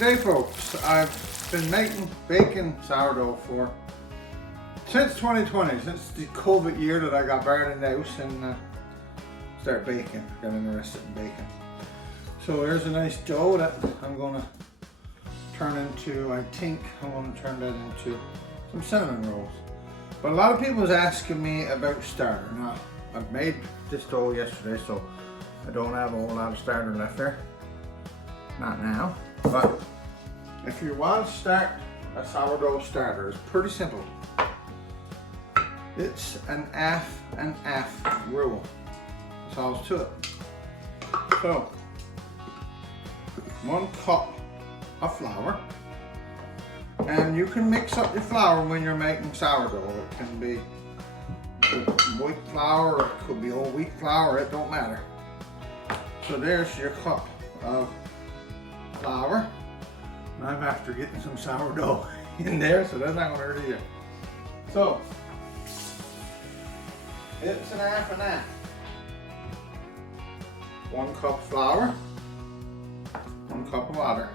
Today folks, I've been baking sourdough since 2020, since the COVID year that I got buried in the house and started baking, got interested in baking. So there's a nice dough that I'm going to turn into, I think I'm going to turn that into some cinnamon rolls. But a lot of people was asking me about starter. Now, I've made this dough yesterday, so I don't have a whole lot of starter left there. Not now, but if you want to start a sourdough starter, it's pretty simple. It's an half and half rule. That's all there's to it. So, 1 cup of flour, and you can mix up your flour when you're making sourdough. It can be white flour, or it could be whole wheat flour, it don't matter. So there's your cup of flour. And I'm after getting some sourdough in there, so that's not going to hurt either. So, it's an half and half. 1 cup flour, 1 cup of water.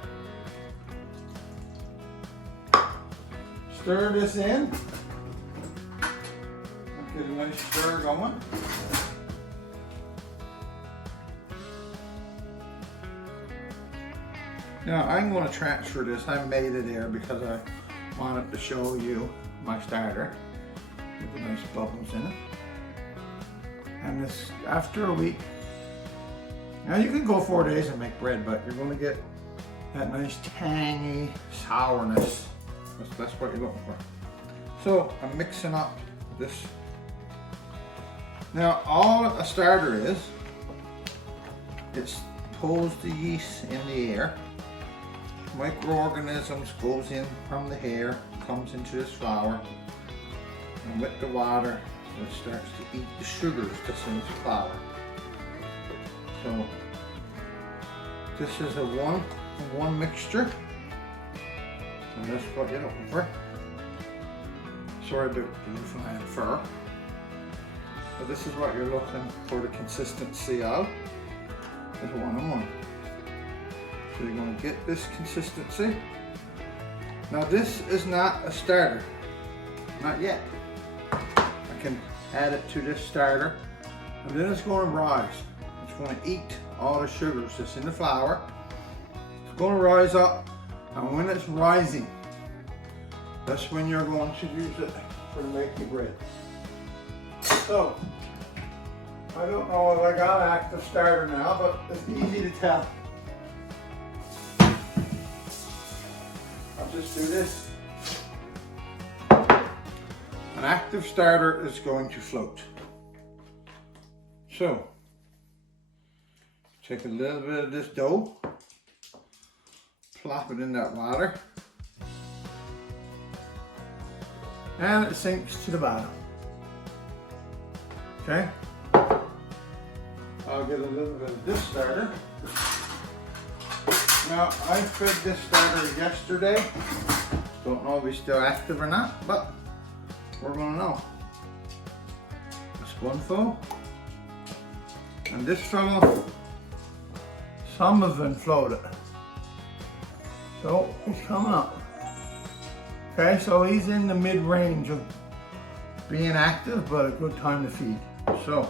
Stir this in. Get a nice stir going. Now I'm going to transfer this. I made it there because I wanted to show you my starter with the nice bubbles in it. And this, after a week, now you can go 4 days and make bread, but you're going to get that nice tangy sourness. That's what you're looking for. So I'm mixing up this. Now all a starter is, it pulls the yeast in the air. Microorganisms goes in from the hair, comes into this flour, and with the water it starts to eat the sugars that's in the flour. So this is a one mixture, and that's what you're looking for. Sorry about the Newfoundland fur, but this is what you're looking for, the consistency of is 1 on 1. So you're going to get this consistency. Now this is not a starter, not yet. I can add it to this starter, and then it's going to rise. It's going to eat all the sugars that's in the flour. It's going to rise up, and when it's rising, that's when you're going to use it for making bread. So, I don't know if I got active starter now, but it's easy to tell. I'll just do this. An active starter is going to float. So, take a little bit of this dough, plop it in that water, and it sinks to the bottom. Okay? I'll get a little bit of this starter. Now, I fed this starter yesterday. Don't know if he's still active or not, but we're gonna know. A spoonful. And this fellow, some of them floated. So he's coming up. Okay, so he's in the mid-range of being active, but a good time to feed. So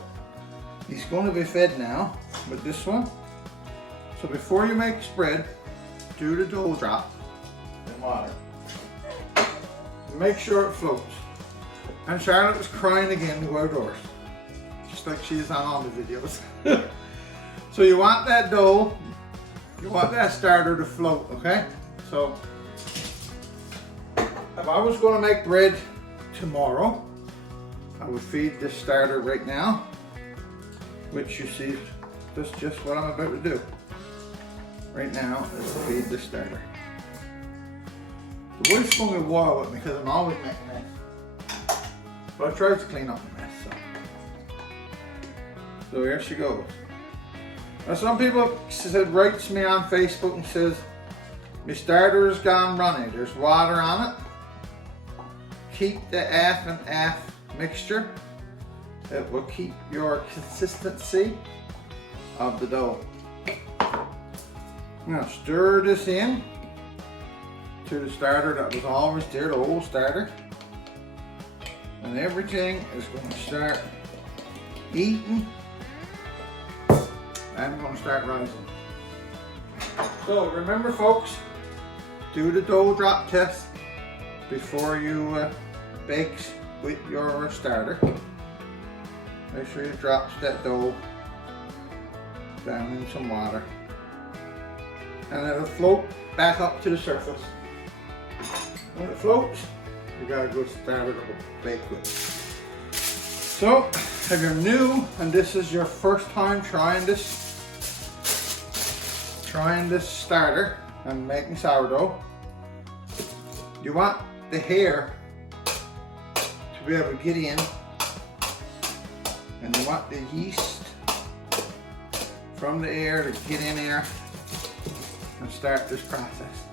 he's going to be fed now with this one. So before you make spread, do the dough drop in water. Make sure it floats. And Charlotte was crying again to go outdoors, just like she is on all the videos. So you want that dough, you want that starter to float, okay? So if I was going to make bread tomorrow, I would feed this starter right now, which you see, that's just what I'm about to do. Right now is to feed the starter. The wife's going to be wild with me because I'm always making mess. But I tried to clean up the mess. So here she goes. Now some people writes me on Facebook and says, my starter's gone runny, there's water on it. Keep the half and half mixture. It will keep your consistency of the dough. Now stir this in to the starter that was always there, the old starter. And everything is going to start eating and going to start rising. So remember folks, do the dough drop test before you bake with your starter. Make sure you drop that dough down in some water and it'll float back up to the surface. When it floats, you got a good starter to bake with. So if you're new and this is your first time trying this starter and making sourdough, you want the hair to be able to get in, and you want the yeast from the air to get in there and start this process.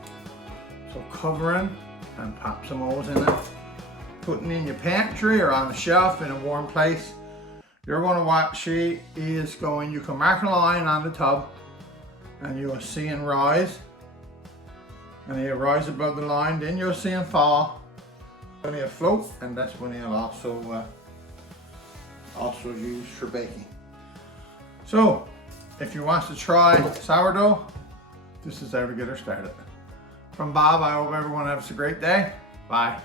So covering and pop some holes in it, putting in your pantry or on the shelf in a warm place. You're going to watch, you can mark a line on the tub and you'll see him rise, and he'll rise above the line, then you'll see him fall, and he'll float, and that's when he'll also used for baking. So if you want to try sourdough, this is how to get her started. From Bob, I hope everyone has a great day. Bye.